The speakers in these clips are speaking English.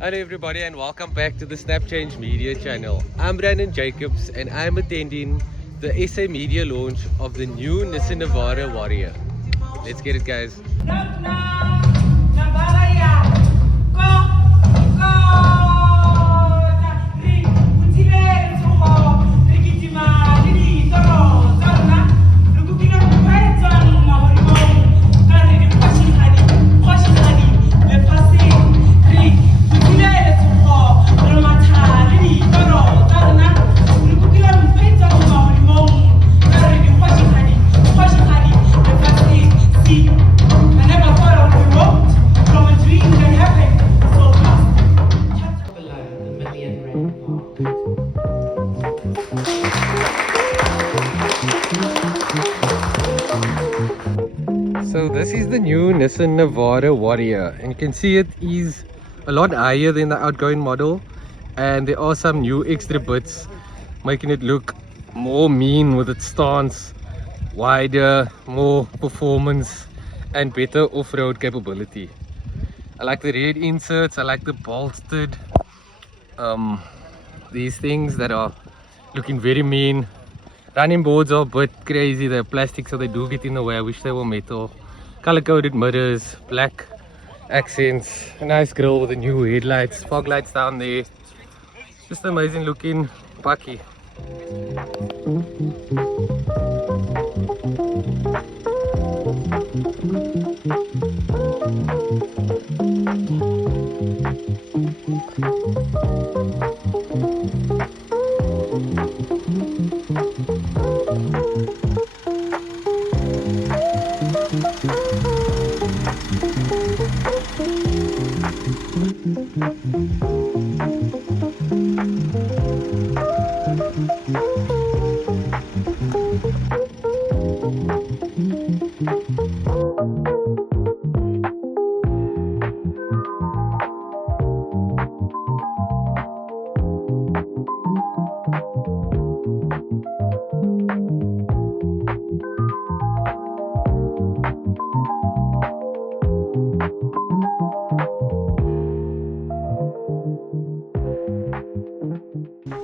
Hello everybody and welcome back to the Snap Change Media channel. I'm Brandon Jacobs and I'm attending the SA Media launch of the new Nissan Navara Warrior. Let's get it, guys. So this is the new Nissan Navara Warrior, and you can see it is a lot higher than the outgoing model, and there are some new extra bits making it look more mean with its stance, wider, more performance and better off-road capability. I like the red inserts, I like the bolted these things that are looking very mean. Running boards are a bit crazy, they're plastic so they do get in the way. I wish they were metal. Color coded mirrors, black accents, a nice grille with the new headlights, fog lights down there. Just amazing looking bakkie.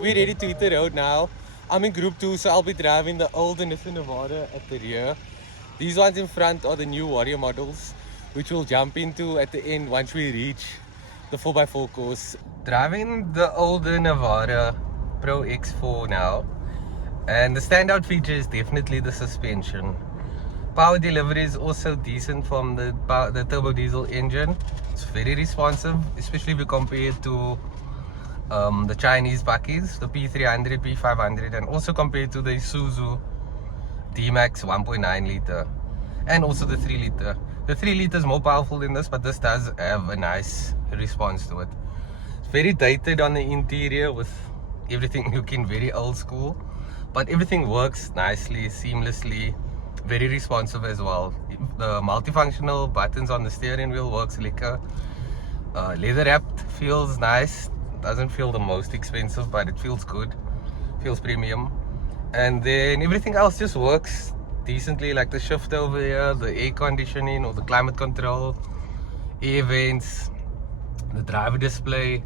We're ready to hit the road now. I'm in group 2, so I'll be driving the old Nissan Navara at the rear. These ones in front are the new Warrior models, which we'll jump into at the end once we reach the 4x4 course. Driving the older Navara Pro X4 now, and the standout feature is definitely the suspension. Power delivery is also decent from the turbo diesel engine. It's very responsive, especially if you compare it to the Chinese bakkies, the P300, P500, and also compared to the Isuzu D-Max 1.9 liter and also the 3 liter. The 3 liter is more powerful than this, but this does have a nice response to it. It's very dated on the interior with everything looking very old school, but everything works nicely, seamlessly, very responsive as well. The multifunctional buttons on the steering wheel works lekker. Leather wrapped, feels nice. Doesn't feel the most expensive, but it feels good, feels premium. And then everything else just works decently, like the shift over here, the air conditioning or the climate control, air vents, the driver display,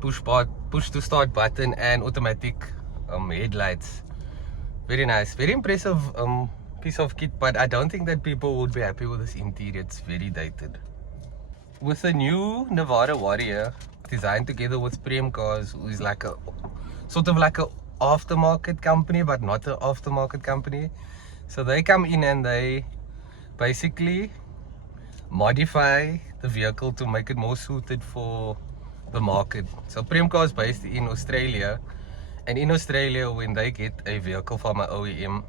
push to start button, and automatic headlights. Very nice, very impressive piece of kit, but I don't think that people would be happy with this interior. It's very dated. With the new Navara Warrior, designed together with Premcar, who is like a sort of like a aftermarket company, but not an aftermarket company. So they come in and they basically modify the vehicle to make it more suited for the market. So Premcar is based in Australia, and in Australia, when they get a vehicle from an OEM,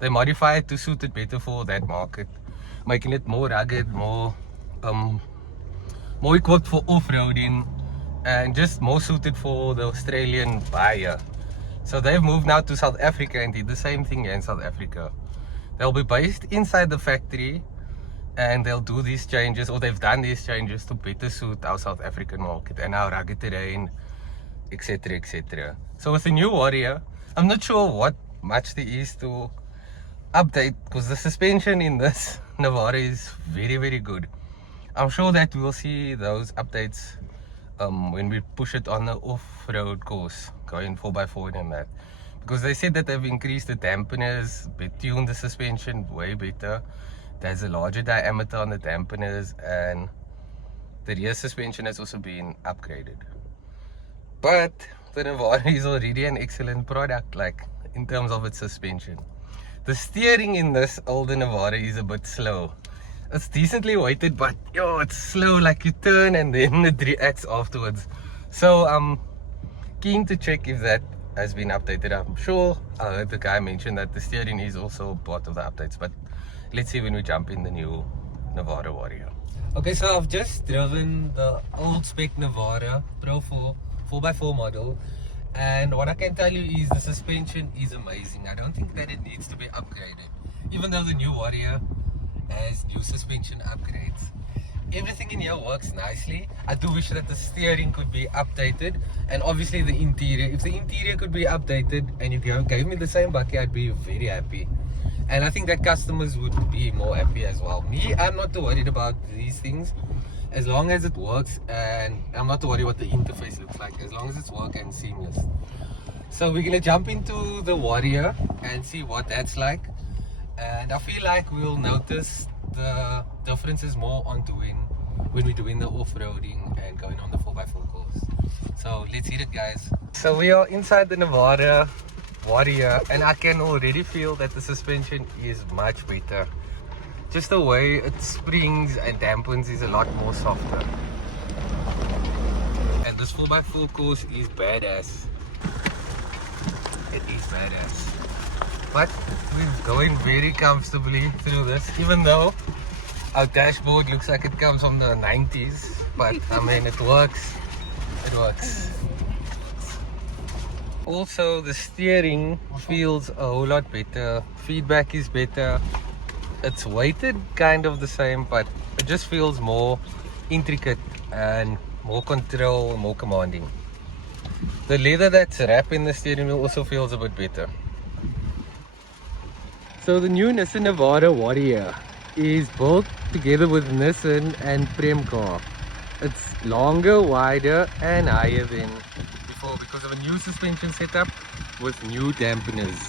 they modify it to suit it better for that market, making it more rugged, more equipped for off-roading, and just more suited for the Australian buyer. So they've moved now to South Africa and did the same thing in South Africa. They'll be based inside the factory, and they'll do these changes, or they've done these changes to better suit our South African market and our rugged terrain, etc, etc. So with the new Warrior, I'm not sure what much there is to update, because the suspension in this Navara is very, very good. I'm sure that we'll see those updates when we push it on the off-road course, going 4x4 and that. Because they said that they've increased the dampeners, tuned the suspension way better. There's a larger diameter on the dampeners, and the rear suspension has also been upgraded. But the Navara is already an excellent product, like in terms of its suspension. The steering in this older Navara is a bit slow. It's decently weighted, but yo, it's slow, like you turn and then it reacts afterwards. So I'm keen to check if that has been updated. I'm sure I heard the guy mention that the steering is also part of the updates, but let's see when we jump in the new Navara Warrior. Okay, so I've just driven the old spec Navara Pro-4 4x4 model, and what I can tell you is the suspension is amazing. I don't think that it needs to be upgraded, even though the new Warrior has new suspension upgrades. Everything in here works nicely. I do wish that the steering could be updated, and obviously the interior. If the interior could be updated and you gave me the same bakkie, I'd be very happy. And I think that customers would be more happy as well. Me, I'm not too worried about these things. As long as it works, and I'm not too worried what the interface looks like, as long as it's work and seamless. So we're gonna jump into the Warrior and see what that's like. And I feel like we'll notice the differences more when we're doing the off-roading and going on the 4x4 course. So let's hit it, guys. So we are inside the Navara Warrior, and I can already feel that the suspension is much better. Just the way it springs and dampens is a lot more softer. And this 4x4 course is badass. It is badass. But we're going very comfortably through this, even though our dashboard looks like it comes from the 90s. But I mean, it works. It works. Also, the steering feels a whole lot better. Feedback is better. It's weighted kind of the same, but it just feels more intricate and more control, more commanding. The leather that's wrapped in the steering wheel also feels a bit better. So the new Nissan Navara Warrior is built together with Nissan and Premcar. It's longer, wider and higher than before because of a new suspension setup with new dampeners.